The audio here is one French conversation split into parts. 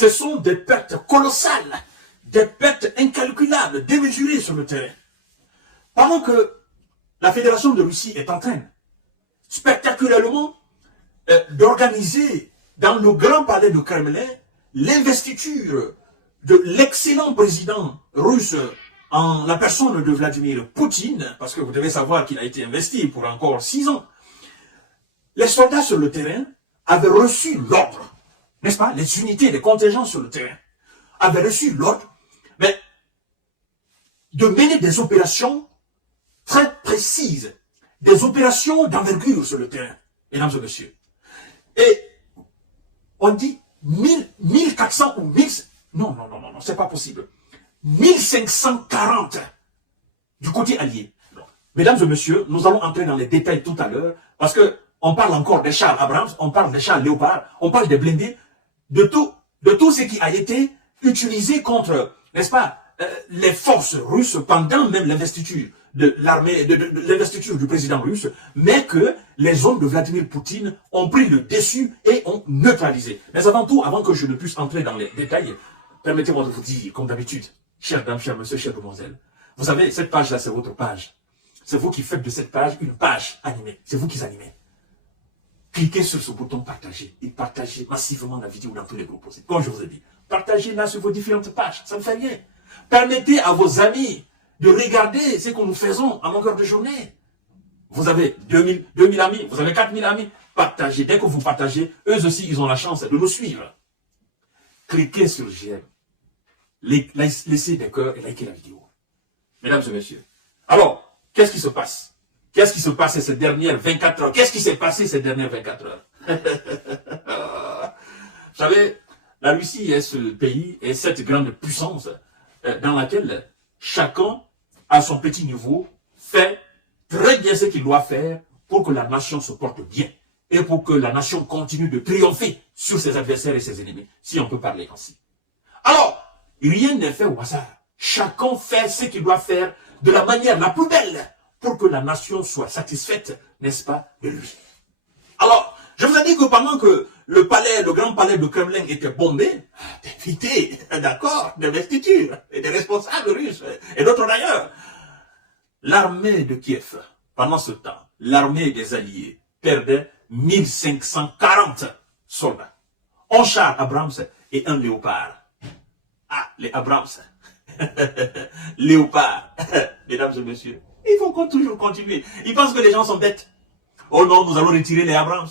Ce sont des pertes colossales, des pertes incalculables, démesurées sur le terrain. Pendant que la Fédération de Russie est en train, spectaculairement, d'organiser dans le grand palais de Kremlin l'investiture de l'excellent président russe en la personne de Vladimir Poutine, parce que vous devez savoir qu'il a été investi pour encore 6 ans. Les soldats sur le terrain avaient reçu l'ordre, n'est-ce pas? Les unités, les contingents sur le terrain avaient reçu l'ordre, mais de mener des opérations très précises, des opérations d'envergure sur le terrain, mesdames et messieurs. Et on dit 1400 ou 1000, non, c'est pas possible. 1540 du côté allié. Mesdames et messieurs, nous allons entrer dans les détails tout à l'heure, parce que on parle encore des chars Abrams, on parle des chars Léopard, on parle des blindés, de tout ce qui a été utilisé contre, n'est-ce pas, les forces russes pendant même l'investiture de l'armée, de l'investiture du président russe, mais que les hommes de Vladimir Poutine ont pris le dessus et ont neutralisé. Mais avant tout, avant que je ne puisse entrer dans les détails, permettez-moi de vous dire, comme d'habitude, chères dames, chers messieurs, chères demoiselles, vous savez, cette page-là, c'est votre page. C'est vous qui faites de cette page une page animée. C'est vous qui animez. Cliquez sur ce bouton partager et partagez massivement la vidéo dans tous les groupes possibles. Comme je vous ai dit, partagez-la sur vos différentes pages, ça ne fait rien. Permettez à vos amis de regarder ce que nous faisons à longueur de journée. Vous avez 2000 amis, vous avez 4000 amis. Partagez. Dès que vous partagez, eux aussi, ils ont la chance de nous suivre. Cliquez sur j'aime. Laissez des cœurs et likez la vidéo. Mesdames et messieurs. Alors, qu'est-ce qui se passe? Qu'est-ce qui se passe ces dernières 24 heures? Qu'est-ce qui s'est passé ces dernières 24 heures? Vous savez, la Russie est ce pays, est cette grande puissance dans laquelle chacun, à son petit niveau, fait très bien ce qu'il doit faire pour que la nation se porte bien et pour que la nation continue de triompher sur ses adversaires et ses ennemis, si on peut parler ainsi. Alors, rien n'est fait au hasard. Chacun fait ce qu'il doit faire de la manière la plus belle pour que la nation soit satisfaite, n'est-ce pas, de lui. Alors, je vous ai dit que pendant que le grand palais de Kremlin était bombé, d'invités, d'accord, d'investiture, et des responsables russes, et d'autres d'ailleurs, l'armée de Kiev, pendant ce temps, l'armée des Alliés perdait 1540 soldats. Un char Abrams et un Léopard. Ah, les Abrams. Léopard. Mesdames et messieurs. Il faut toujours continuer. Ils pensent que les gens sont bêtes. Oh non, nous allons retirer les Abrams.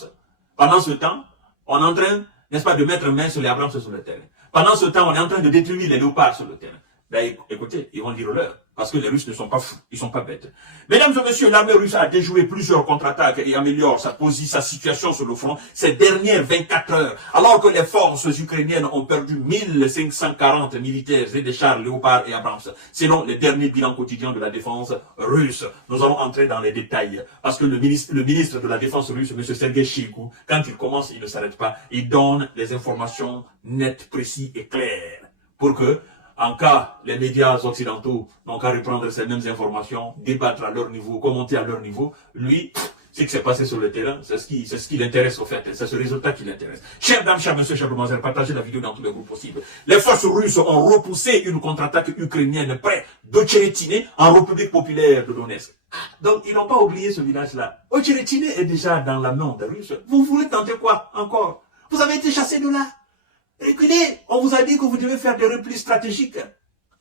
Pendant ce temps, on est en train, n'est-ce pas, de mettre main sur les Abrams sur le terrain. Pendant ce temps, on est en train de détruire les léopards sur le terrain. Ben, écoutez, ils vont dire l'heure. Parce que les Russes ne sont pas fous, ils ne sont pas bêtes. Mesdames et messieurs, l'armée russe a déjoué plusieurs contre-attaques et améliore sa situation sur le front ces dernières 24 heures. Alors que les forces ukrainiennes ont perdu 1540 militaires et des chars Léopard et Abrams. Selon les derniers bilans quotidiens de la défense russe. Nous allons entrer dans les détails. Parce que le ministre de la défense russe, M. Sergei Shoigu, quand il commence, il ne s'arrête pas. Il donne les informations nettes, précises et claires. Pour que, en cas, les médias occidentaux n'ont qu'à reprendre ces mêmes informations, débattre à leur niveau, commenter à leur niveau, lui, ce qui s'est passé sur le terrain, c'est ce qui l'intéresse au fait, c'est ce résultat qui l'intéresse. Chers dames, chers messieurs, chers demoiselles, partagez la vidéo dans tous les groupes possibles. Les forces russes ont repoussé une contre-attaque ukrainienne près d'Ocheretine, en République populaire de Donetsk. Donc, ils n'ont pas oublié ce village-là. Ocheretine est déjà dans la main des Russes. Vous voulez tenter quoi encore? Vous avez été chassés de là. Reculez, on vous a dit que vous devez faire des replis stratégiques.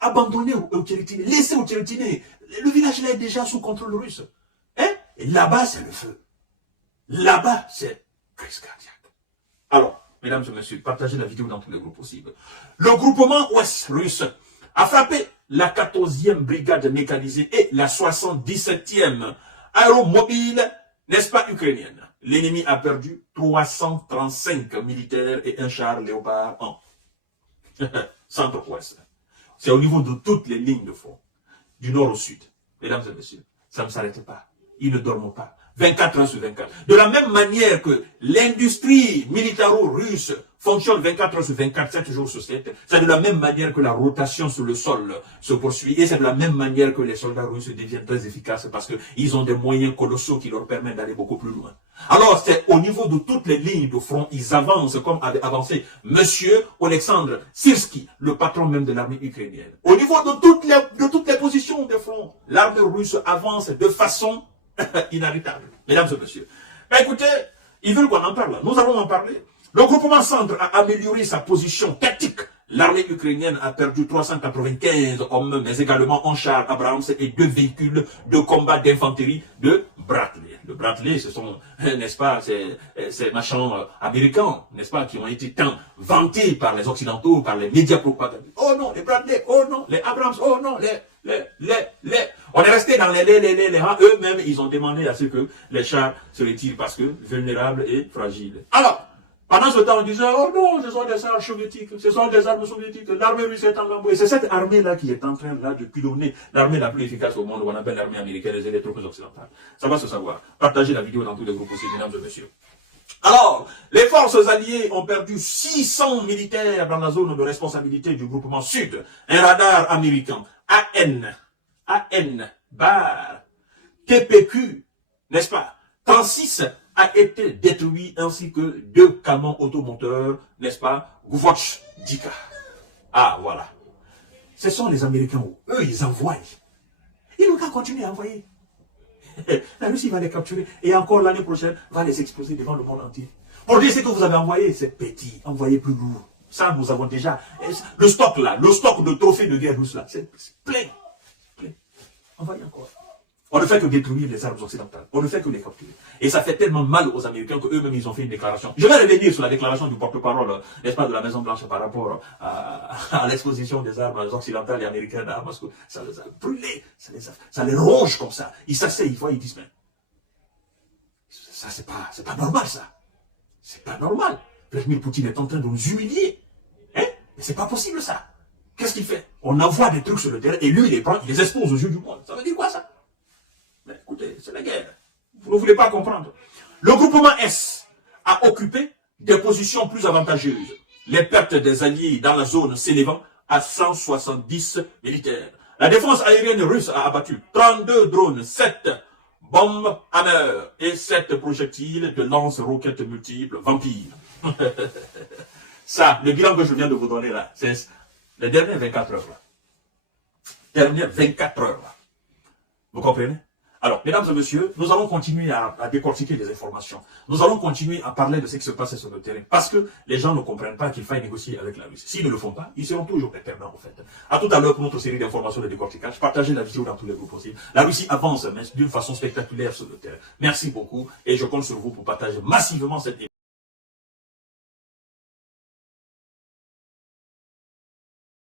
Abandonnez Ocheretine, laissez Ocheretine. Le village là est déjà sous contrôle russe. Hein? Et là-bas, c'est le feu. Là-bas, c'est crise cardiaque. Alors, mesdames et messieurs, partagez la vidéo dans tous les groupes possibles. Le groupement ouest russe a frappé la 14e brigade mécanisée et la 77e aéromobile, n'est-ce pas, ukrainienne. L'ennemi a perdu 335 militaires et un char Léopard 1. Centre-ouest. C'est au niveau de toutes les lignes de front, du nord au sud. Mesdames et messieurs, ça ne s'arrête pas. Ils ne dorment pas. 24 heures sur 24. De la même manière que l'industrie militaro-russe fonctionne 24 heures sur 24, 7 jours sur 7, c'est de la même manière que la rotation sur le sol se poursuit, et c'est de la même manière que les soldats russes deviennent très efficaces parce qu'ils ont des moyens colossaux qui leur permettent d'aller beaucoup plus loin. Alors, c'est au niveau de toutes les lignes de front, ils avancent comme avait avancé Monsieur Oleksandr Syrski, le patron même de l'armée ukrainienne. Au niveau de toutes les positions de front, l'armée russe avance de façon inarrêtable. Mesdames et messieurs. Mais écoutez, ils veulent qu'on en parle. Nous allons en parler. Le groupement Centre a amélioré sa position tactique. L'armée ukrainienne a perdu 395 hommes, mais également un char Abrams et 2 véhicules de combat d'infanterie de Bradley. Le Bradley, ce sont, n'est-ce pas, ces machins américains, n'est-ce pas, qui ont été tant vantés par les Occidentaux, par les médias propagandistes. Oh non, les Bradley, oh non, les Abrams, oh non, On est resté dans les rangs. Eux-mêmes, ils ont demandé à ce que les chars se retirent parce que vulnérables et fragiles. Alors, pendant ce temps, on disait, oh non, ce sont des armes soviétiques, ce sont des armes soviétiques, l'armée russe est en lambeau. Et c'est cette armée-là qui est en train là de pilonner l'armée la plus efficace au monde, on appelle l'armée américaine et les troupes occidentales. Ça va se savoir. Partagez la vidéo dans tous les groupes aussi, mesdames et messieurs. Alors, les forces alliées ont perdu 600 militaires dans la zone de responsabilité du groupement Sud. Un radar américain, bar, TPQ, n'est-ce pas, 36 a été détruit, ainsi que 2 canons automoteurs, n'est-ce pas, Gvotch-Dika. Ah, voilà. Ce sont les Américains, eux, ils envoient. Ils n'ont qu'à continuer à envoyer. La Russie va les capturer, et encore l'année prochaine, va les exposer devant le monde entier. Pour dire ce que vous avez envoyé, c'est petit, envoyez plus lourd. Ça, nous avons déjà, le stock là, le stock de trophées de guerre russe là, c'est plein. Envoyez encore. On ne fait que détruire les armes occidentales. On ne fait que les capturer. Et ça fait tellement mal aux Américains qu'eux-mêmes, ils ont fait une déclaration. Je vais revenir sur la déclaration du porte-parole, n'est-ce pas, de la Maison-Blanche par rapport à l'exposition des armes occidentales et américaines à Moscou. Ça les a brûlés. Ça les ronge comme ça. Ils s'asseyent, ils disent, mais ça, c'est pas normal, ça. C'est pas normal. Vladimir Poutine est en train de nous humilier. Hein? Mais c'est pas possible, ça. Qu'est-ce qu'il fait? On envoie des trucs sur le terrain et lui, il les prend, il les expose aux yeux du monde. Ça veut dire quoi, ça? Mais écoutez, c'est la guerre. Vous ne voulez pas comprendre. Le groupement S a occupé des positions plus avantageuses. Les pertes des alliés dans la zone s'élevant à 170 militaires. La défense aérienne russe a abattu 32 drones, 7 bombes Hammer et 7 projectiles de lance-roquettes multiples Vampire. Ça, le bilan que je viens de vous donner là, c'est les dernières 24 heures là. Dernières 24 heures là. Vous comprenez? Alors, mesdames et messieurs, nous allons continuer à décortiquer les informations. Nous allons continuer à parler de ce qui se passe sur le terrain. Parce que les gens ne comprennent pas qu'il faille négocier avec la Russie. S'ils ne le font pas, ils seront toujours des perdants, en fait. À tout à l'heure pour notre série d'informations de décortiquage. Partagez la vidéo dans tous les groupes possibles. La Russie avance, mais d'une façon spectaculaire sur le terrain. Merci beaucoup. Et je compte sur vous pour partager massivement cette émission.